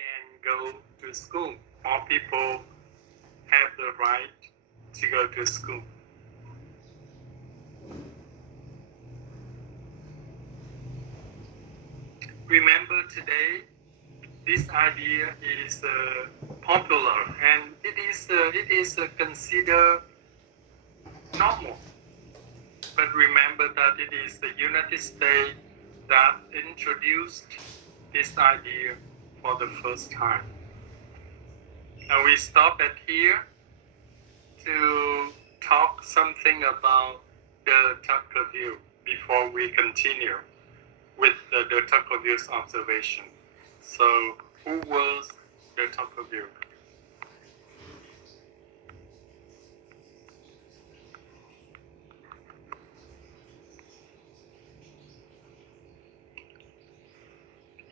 can go to school. All people have the right to go to school. Remember today, this idea is popular and it is considered normal. But remember that it is the United States that introduced this idea for the first time. And we stop at here to talk something about the Tocqueville before we continue with the Tocqueville's observation. So, who was de Tocqueville?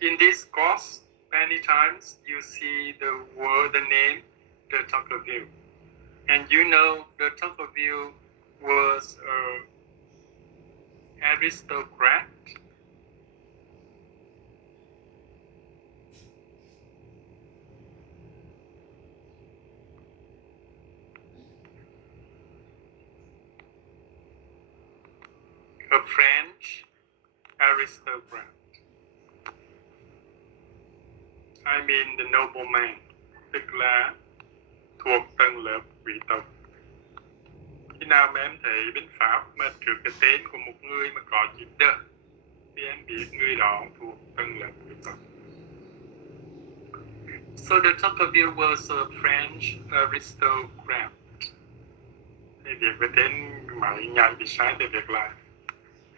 In this course, many times you see the word, the name, de Tocqueville. And you know de Tocqueville was an aristocrat. A French aristocrat. I mean the nobleman, tức là thuộc tầng lớp quý tộc. Khi nào mà em thấy bên Pháp mà trước cái tên của một người mà có chữ đ thì em biết người đó thuộc tầng lớp quý tộc. So de Tocqueville was a French aristocrat. Thì việc với tên máy nhảy bị sai từ việc là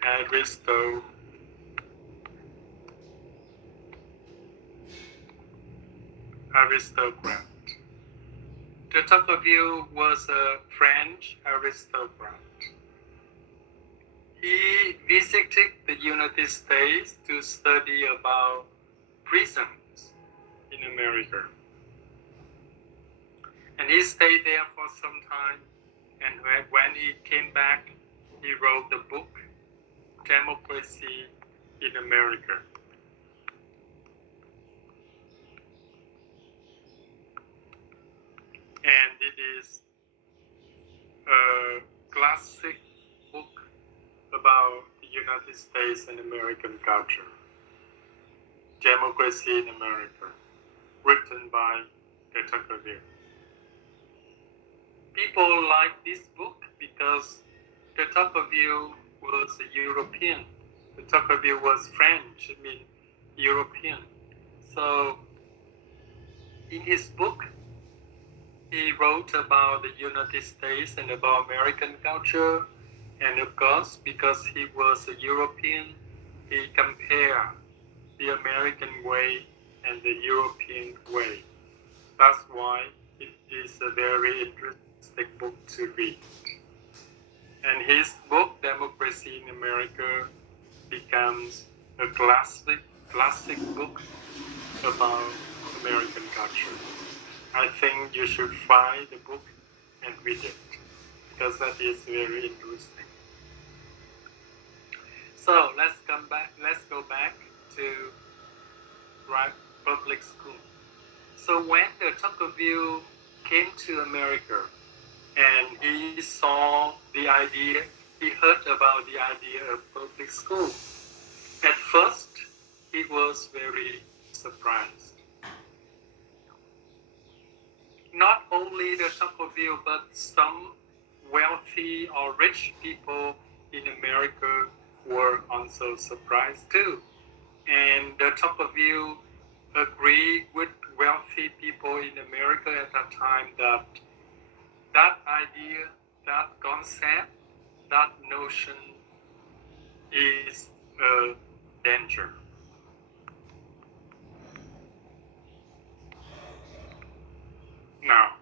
aristocrat. De Tocqueville was a French aristocrat. He visited the United States to study about prisons in America. And he stayed there for some time, and when he came back, he wrote the book, Democracy in America. And it is a classic book about the United States and American culture. Democracy in America, written by de Tocqueville. People like this book because de Tocqueville was a European. De Tocqueville was French, I mean European. So in his book, he wrote about the United States and about American culture. And of course, because he was a European, he compared the American way and the European way. That's why it is a very interesting book to read. And his book, Democracy in America, becomes a classic book about American culture. I think you should find the book and read it, because that is very interesting. So let's go back to public school. So when de Tocqueville came to America and he saw the idea, he heard about the idea of public school. At first, he was very surprised. Not only de Tocqueville, but some wealthy or rich people in America were also surprised too. And de Tocqueville agreed with wealthy people in America at that time that that idea, that concept, that notion is a danger. Now,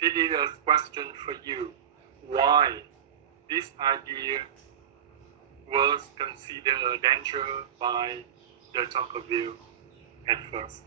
it is a question for you. Why this idea was considered a danger by de Tocqueville at first?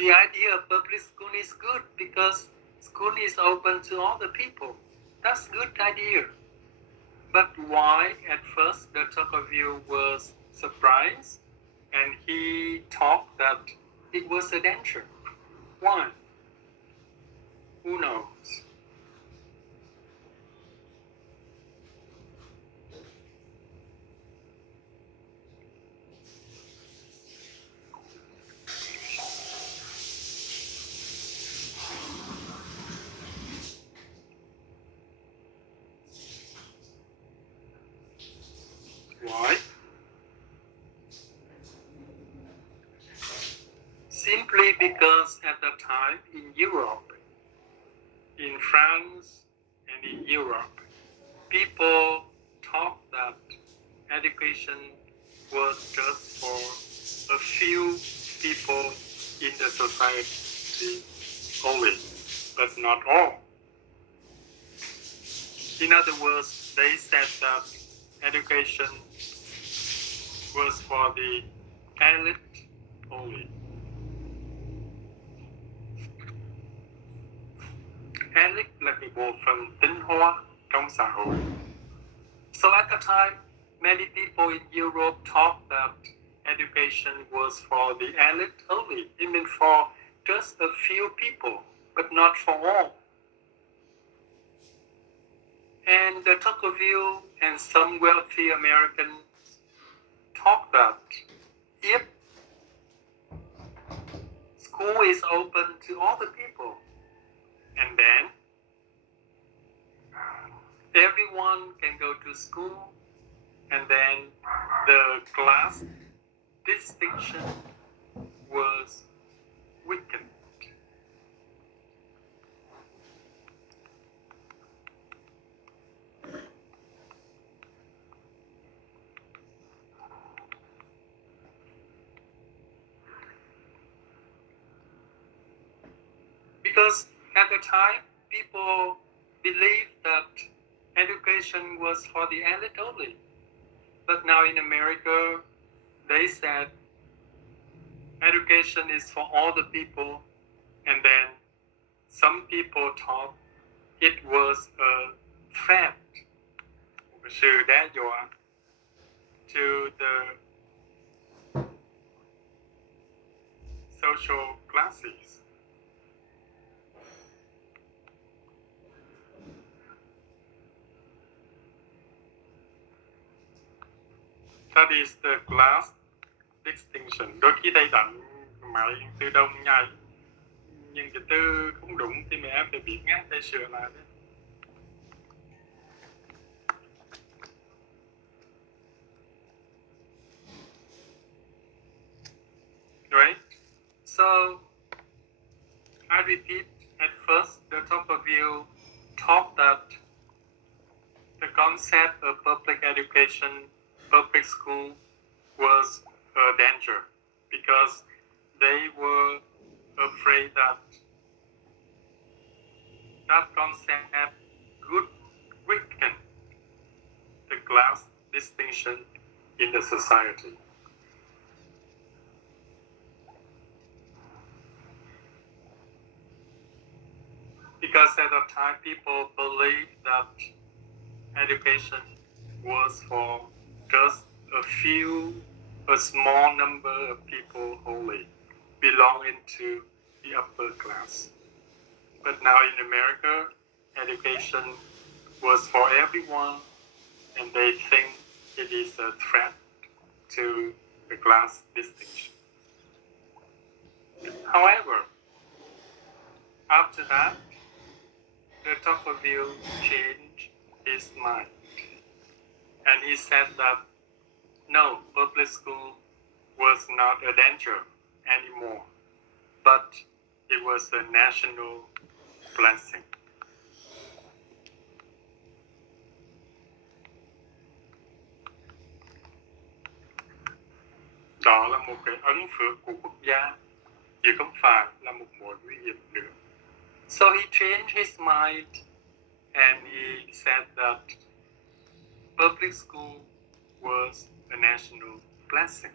the idea of public school is good because school is open to all the people. That's a good idea. But why at first the Tocqueville was surprised and he thought that it was a danger? Why? Who knows? Why? Simply because at the time in Europe, in France and in Europe, people thought that education was just for a few people in the society only, but not all. In other words, they said that education was for the elite only. Elite là cái bộ phận tinh hoa trong xã hội. So at the time, many people in Europe thought that education was for the elite only, even for just a few people, but not for all. And the Tocqueville and some wealthy Americans thought that if school is open to all the people, and then everyone can go to school, and then the class distinction was weakened. Because at the time, people believed that education was for the elite only. But now in America, they said education is for all the people, and then some people thought it was a threat, sự đe dọa to the social classes. That is the class distinction. Đôi khi thầy đánh máy từ đông nhảy, nhưng cái từ không đúng thì mấy em phải biết nghe, thầy sửa lại đấy. Right? So, I repeat, at first, the Tocqueville thought that the concept of public education, public school, was a danger because they were afraid that that concept could weaken the class distinction in the society. Because at the time, people believed that education was for just a small number of people only, belonging to the upper class. But now in America, education was for everyone, and they think it is a threat to the class distinction. However, after that, the Tocqueville changed his mind, and he said that no, public school was not a danger anymore, but it was a national blessing. Đó là một cái ấn phước của quốc gia, chứ không phải là một mối nguy hiểm nữa. So he changed his mind and he said that public school was a national blessing.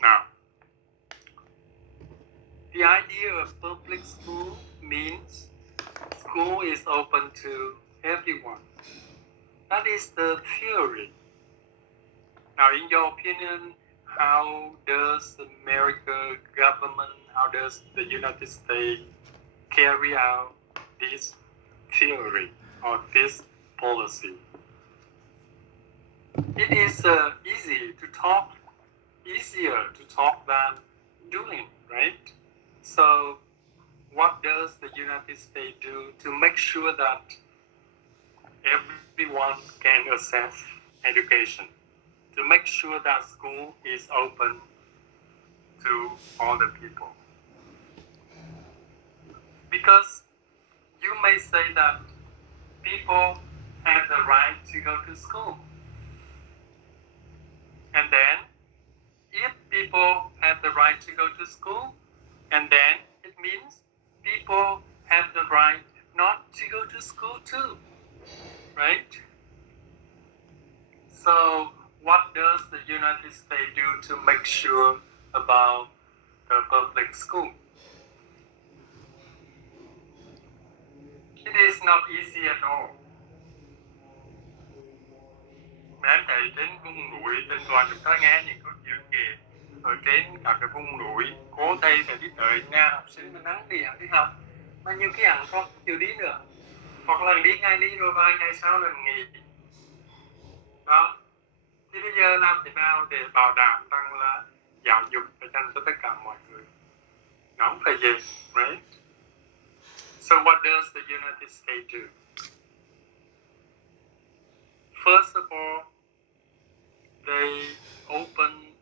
Now, The idea of public school means school is open to everyone. That is the theory. Now, in your opinion, how does the American government, how does the United States carry out this theory or this policy? It is easier to talk than doing, right? So, what does the United States do to make sure that everyone can access education? To make sure that school is open to all the people? Because you may say that people have the right to go to school. And then, if people have the right to go to school, and then it means people have the right not to go to school too, right? So, what does the United States do to make sure about the public school? It is not easy at all. Mấy anh thầy trên vùng núi, trên đoàn chúng ta nghe những câu chuyện kể ở trên các cái vùng núi, cô thầy phải đi tới nhà học sinh mà nắng đi đi học, mà nhiều khi hắn không chịu đi nữa, hoặc là đi ngay đi rồi vài ngày sau là nghỉ. Đó. Thì bây giờ làm thế nào để bảo đảm rằng là giáo dục phải dành cho tất cả mọi người? Nó không phải dễ, right? So what does the United States do? First of all, they open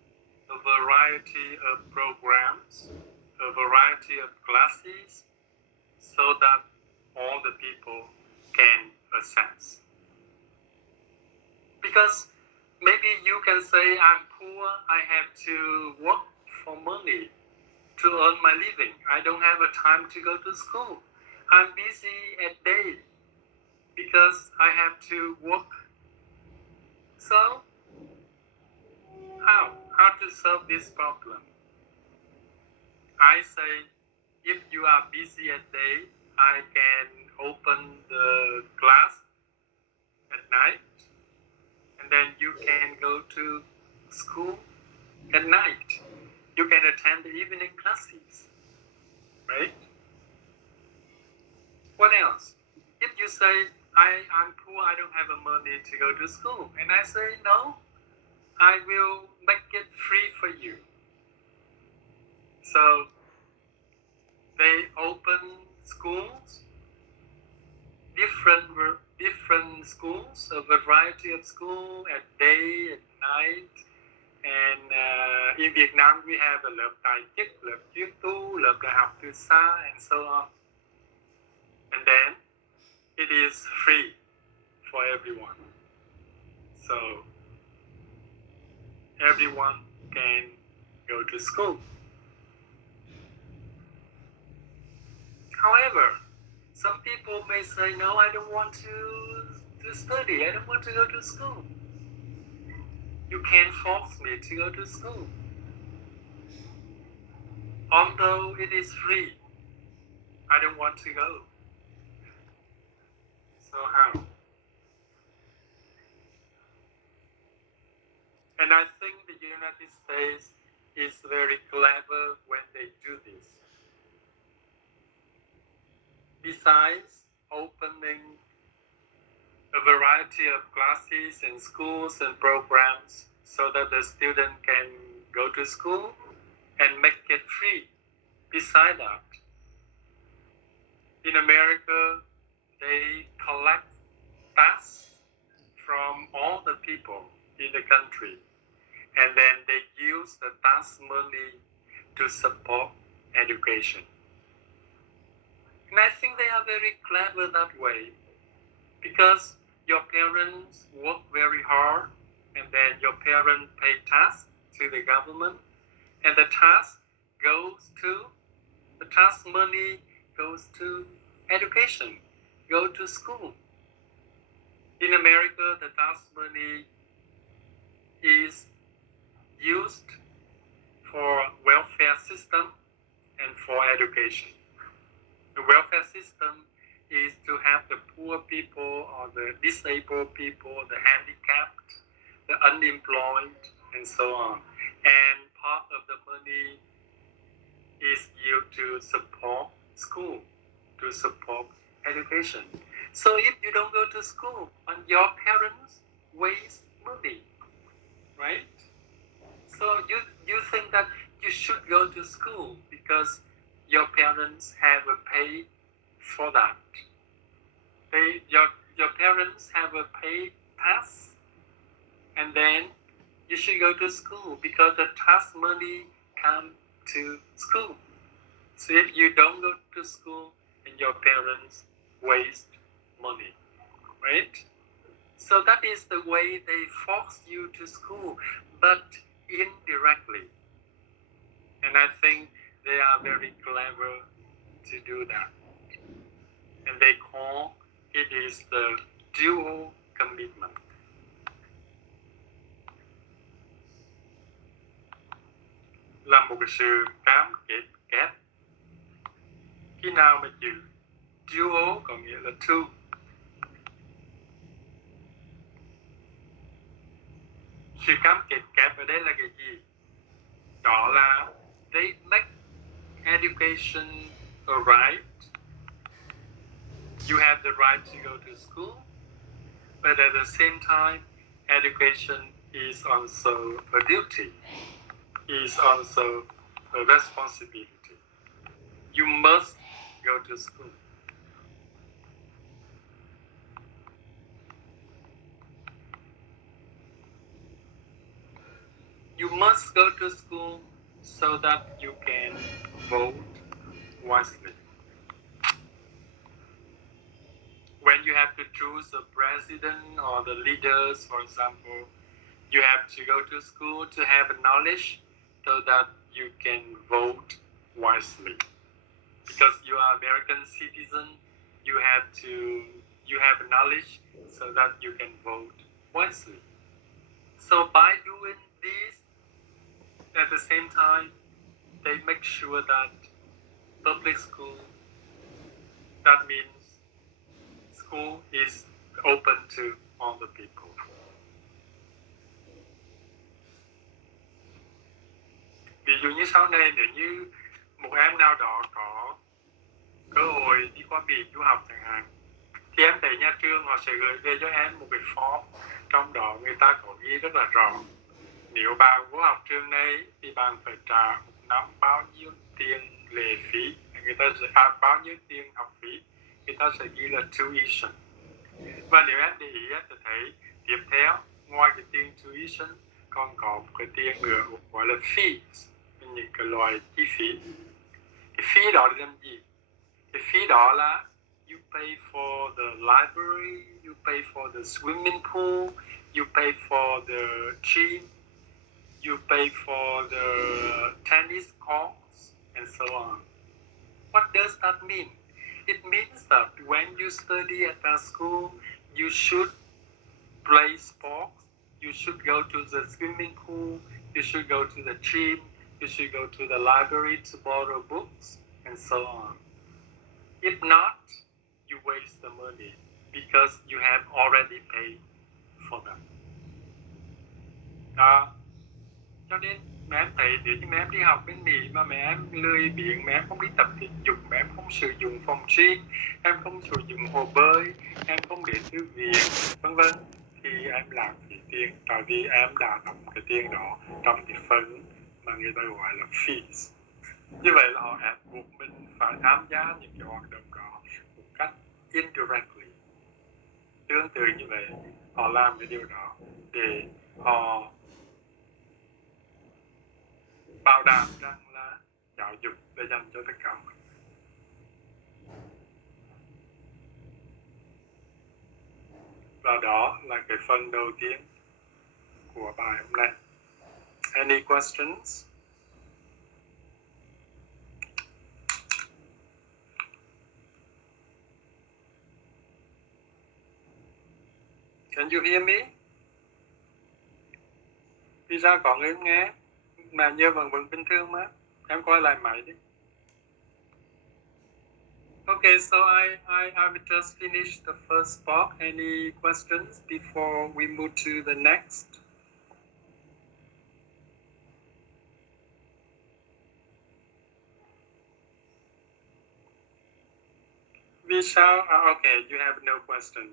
a variety of programs, a variety of classes, so that all the people can access. Because maybe you can say, I'm poor, I have to work for money to earn my living. I don't have a time to go to school. I'm busy at day because I have to work. So, how to solve this problem? I say, if you are busy at day, I can open the class at night, and then you can go to school at night. You can attend the evening classes, right? What else? If you say, I'm poor, I don't have the money to go to school, and I say, no, I will make it free for you. So, they open schools, different schools, a variety of schools at day, at night. And in Vietnam, we have a lớp tài chức, lớp chuyên tu, lớp đại học từ xa, and so on. And then, it is free for everyone. So, everyone can go to school. However, some people may say, no, I don't want to study. I don't want to go to school. You can't force me to go to school. Although it is free, I don't want to go. So how? And I think the United States is very clever when they do this. Besides opening a variety of classes and schools and programs so that the student can go to school and make it free. Beside that, in America, they collect tax from all the people in the country, and then they use the tax money to support education. And I think they are very clever that way, because your parents work very hard, and then your parents pay tax to the government, and the tax money goes to education, go to school. In America, the tax money is used for welfare system, and for education. The welfare system is to have the poor people or the disabled people, the handicapped, the unemployed, and so on. And part of the money is used to support school, to support education. So if you don't go to school, and your parents waste money, right? So you think that you should go to school because your parents have a pay for that. Your parents have a paid tax, and then you should go to school because the tax money come to school. So if you don't go to school, and your parents waste money, right? So that is the way they force you to school, but indirectly. And I think they are very clever to do that. And they call it is the dual commitment. Là một sự cam kết kép. Khi nào mà chữ dual có nghĩa là two. Sự cam kết kép ở đây là cái gì? Đó là they make education a right. You have the right to go to school, but at the same time, education is also a duty, is also a responsibility. You must go to school. You must go to school so that you can vote wisely. When you have to choose a president or the leaders, for example, you have to go to school to have knowledge so that you can vote wisely. Because you are American citizen, you have knowledge so that you can vote wisely. So by doing this, at the same time, they make sure that public school, that means school is open to all the people. Ví dụ như sau này nếu như một em nào đó có cơ hội đi qua Mỹ du học chẳng hạn, thì em thấy nhà trường họ sẽ gửi về cho em một cái form, trong đó người ta có ghi rất là rõ. Nếu bạn vô học trường này thì bạn phải trả một năm bao nhiêu tiền lệ phí, người ta sẽ bao nhiêu tiền học phí, người ta sẽ ghi là tuition. Và nếu em để ý thì thấy tiếp theo ngoài cái tiền tuition còn có một cái tiền nữa gọi là fees, những cái loại chi phí. Cái phí đó là làm gì? Cái phí đó là you pay for the library, you pay for the swimming pool, you pay for the gym, you pay for the tennis courts, and so on. What does that mean? It means that when you study at that school, you should play sports, you should go to the swimming pool, you should go to the gym, you should go to the library to borrow books, and so on. If not, you waste the money because you have already paid for them. Đó. Cho nên mẹ em thấy nếu như mẹ em đi học bên Mỹ mà mẹ em lười biếng, mẹ em không đi tập thể dục, mẹ em không sử dụng phòng gym, em không sử dụng hồ bơi, em không đến thư viện, vân vân, thì em lãng phí tiền, tại vì em đã đóng cái tiền đó trong cái phần mà người ta gọi là fees. Như vậy là họ ép buộc mình phải tham gia những cái hoạt động đó một cách indirectly. Tương tự như vậy, họ làm cái điều đó để họ bảo đảm rằng là giáo dục là dành cho tất cả mọi người. Và đó là cái phần đầu tiên của bài hôm nay. Any questions? Can you hear me? Vì sao có người nghe? Mà như vẫn bình thường mà. Em coi lại máy đi. Okay, so I've just finished the first part. Any questions before we move to the next? Vishal, okay, you have no question.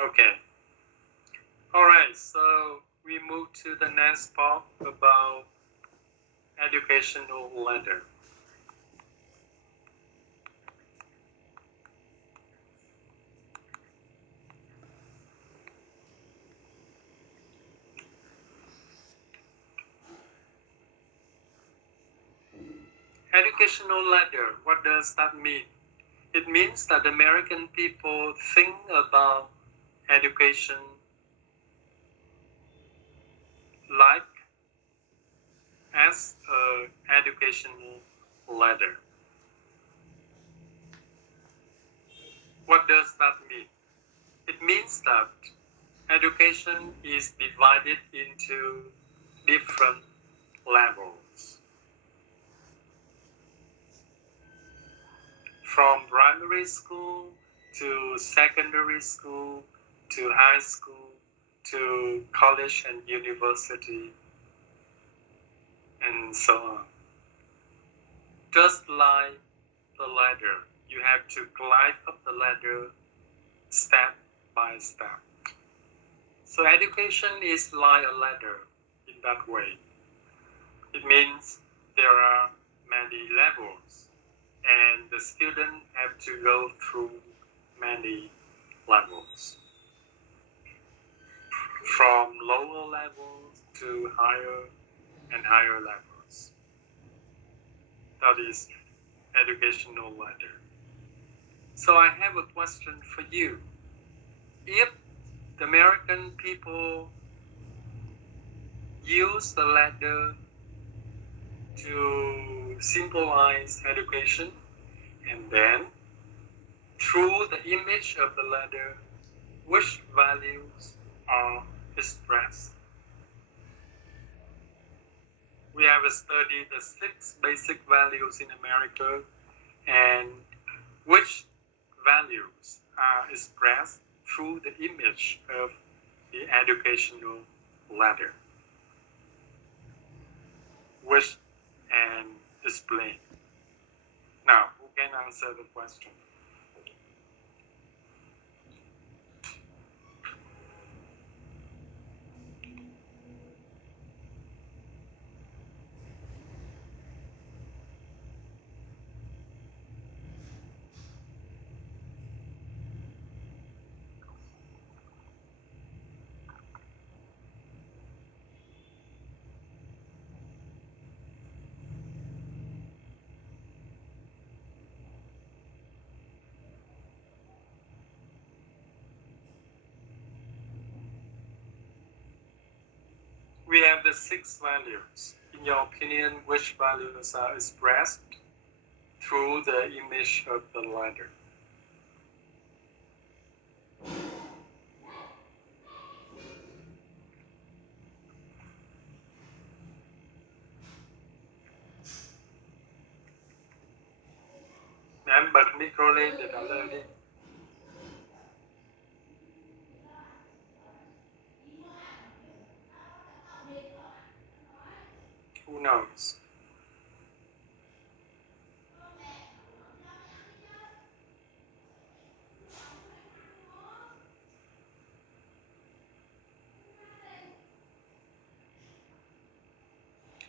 Okay. All right, so we move to the next part about educational ladder. Educational ladder, what does that mean? It means that American people think about education like as an educational ladder. What does that mean? It means that education is divided into different levels. From primary school to secondary school to high school to college and university and so on. Just like the ladder, you have to glide up the ladder step by step. So education is like a ladder in that way. It means there are many levels and the student have to go through many levels. From lower levels to higher and higher levels. That is educational ladder. So I have a question for you. If the American people use the ladder to symbolize education, and then through the image of the ladder, which values are expressed? We have studied the 6 basic values in America, and which values are expressed through the image of the educational ladder. Wish and explain. Now, who can answer the question? We have the 6 values. In your opinion, which values are expressed through the image of the ladder? Em bật micro lên để trả lời đi. Who knows?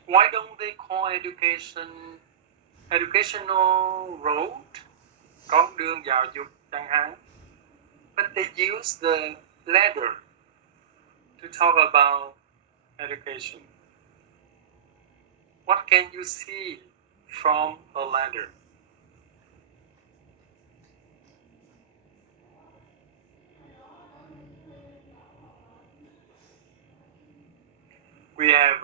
Why don't they call educational road, con đường giáo dục chẳng hạn? But they use the ladder to talk about education. What can you see from a ladder? We have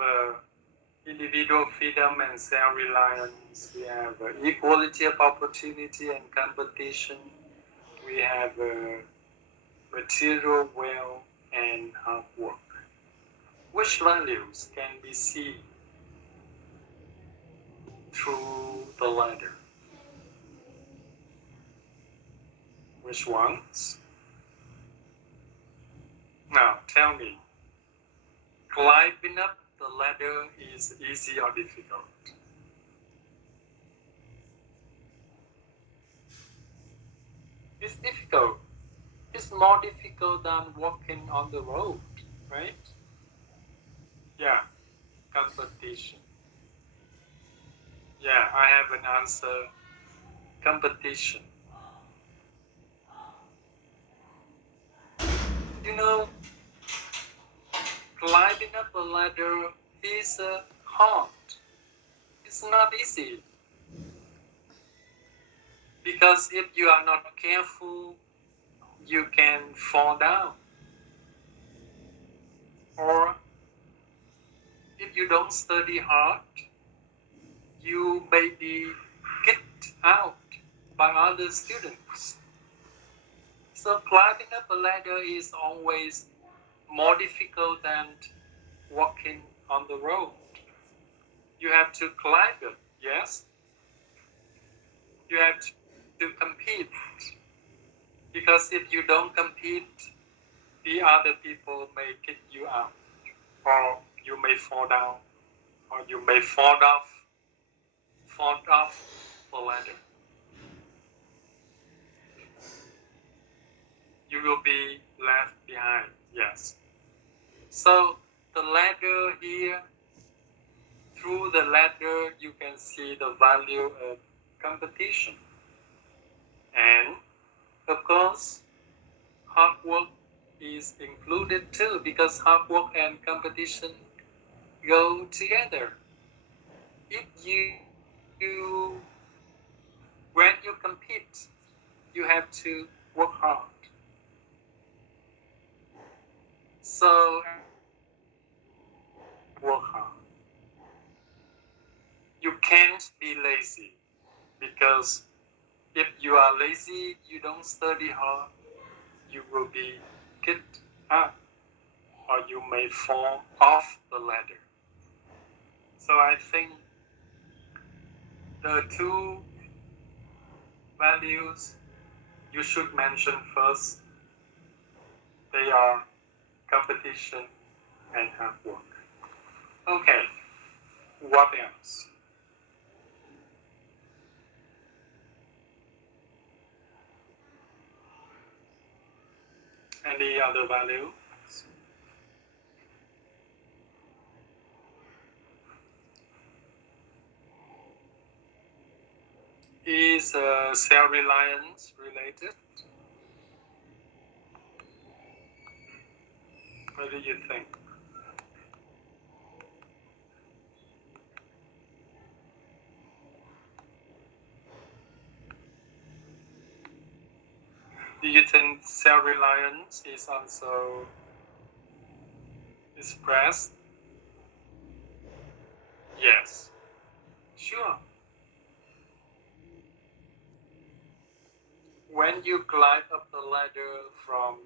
individual freedom and self-reliance. We have equality of opportunity and competition. We have material wealth and hard work. Which values can be seen through the ladder? Which ones? Now tell me, climbing up the ladder is easy or difficult? It's difficult. It's more difficult than walking on the road, right? Yeah, competition. Yeah, I have an answer. Competition. You know, climbing up a ladder is hard. It's not easy. Because if you are not careful, you can fall down. Or if you don't study hard, you may be kicked out by other students. So climbing up a ladder is always more difficult than walking on the road. You have to climb it, yes? You have to compete. Because if you don't compete, the other people may kick you out. Or you may fall down. Or you may fall off the ladder. You will be left behind, yes. So the ladder here, through the ladder, you can see the value of competition. And of course, hard work is included too, because hard work and competition go together. If when you compete, you have to work hard. So work hard. You can't be lazy, because if you are lazy, you don't study hard, you will be kicked out, or you may fall off the ladder. So I think the two values you should mention first, they are competition and hard work. Okay, what else? Any other value? Is self-reliance related? What do you think? Do you think self-reliance is also expressed? Yes. Sure. When you climb up the ladder from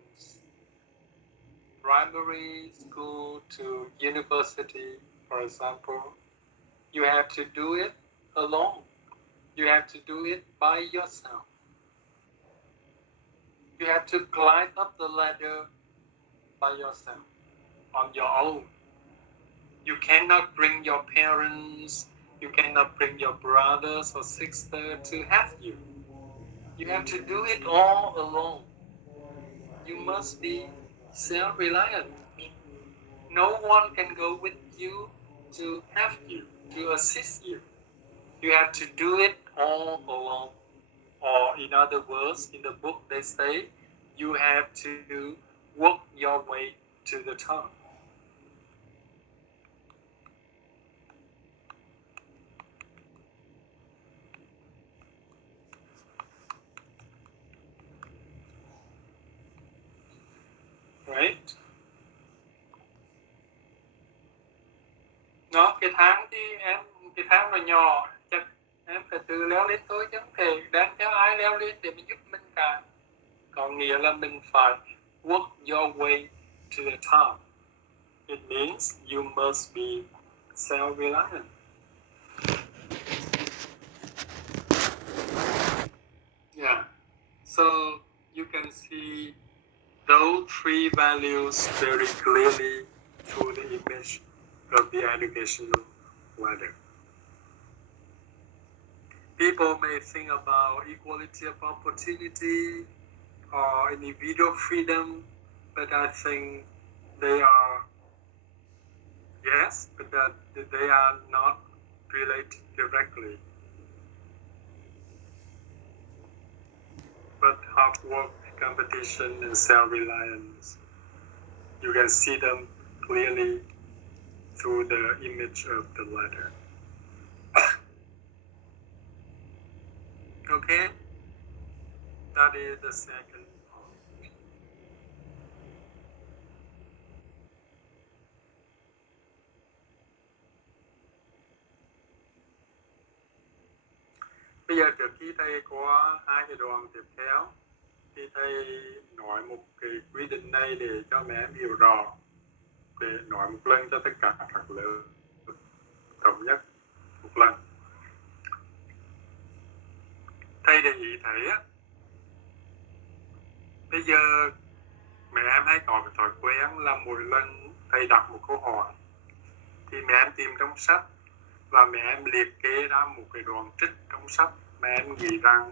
primary school to university, for example, you have to do it alone. You have to do it by yourself. You have to climb up the ladder by yourself, on your own. You cannot bring your parents, you cannot bring your brothers or sister to help you. You have to do it all alone. You must be self-reliant. No one can go with you to help you, to assist you. You have to do it all alone. Or in other words, in the book they say, you have to work your way to the top. Right? Nó cái tháng mà nhỏ chắc em phải tự leo lên thôi, chứ không thể đang cho ai leo lên để mình giúp mình cả. Có nghĩa là mình phải work your way to the top. It means you must be self-reliant. Yeah. So you can see those three values very clearly through the image of the educational ladder. People may think about equality of opportunity or individual freedom, but I think they are, yes, but that they are not related directly. But hard work, competition, and self-reliance, you can see them clearly through the image of the ladder. Okay, that is the second point. Bây giờ trước khi thầy có hai cái đoạn tiếp theo thì thầy nói một cái quy định này để cho mẹ em hiểu rõ, để nói một lần cho tất cả các lớp thống nhất một lần. Thầy để ý thấy á, bây giờ mẹ em hay có cái thói quen là mỗi lần thầy đặt một câu hỏi thì mẹ em tìm trong sách và mẹ em liệt kê ra một cái đoạn trích trong sách. Mẹ em nghĩ rằng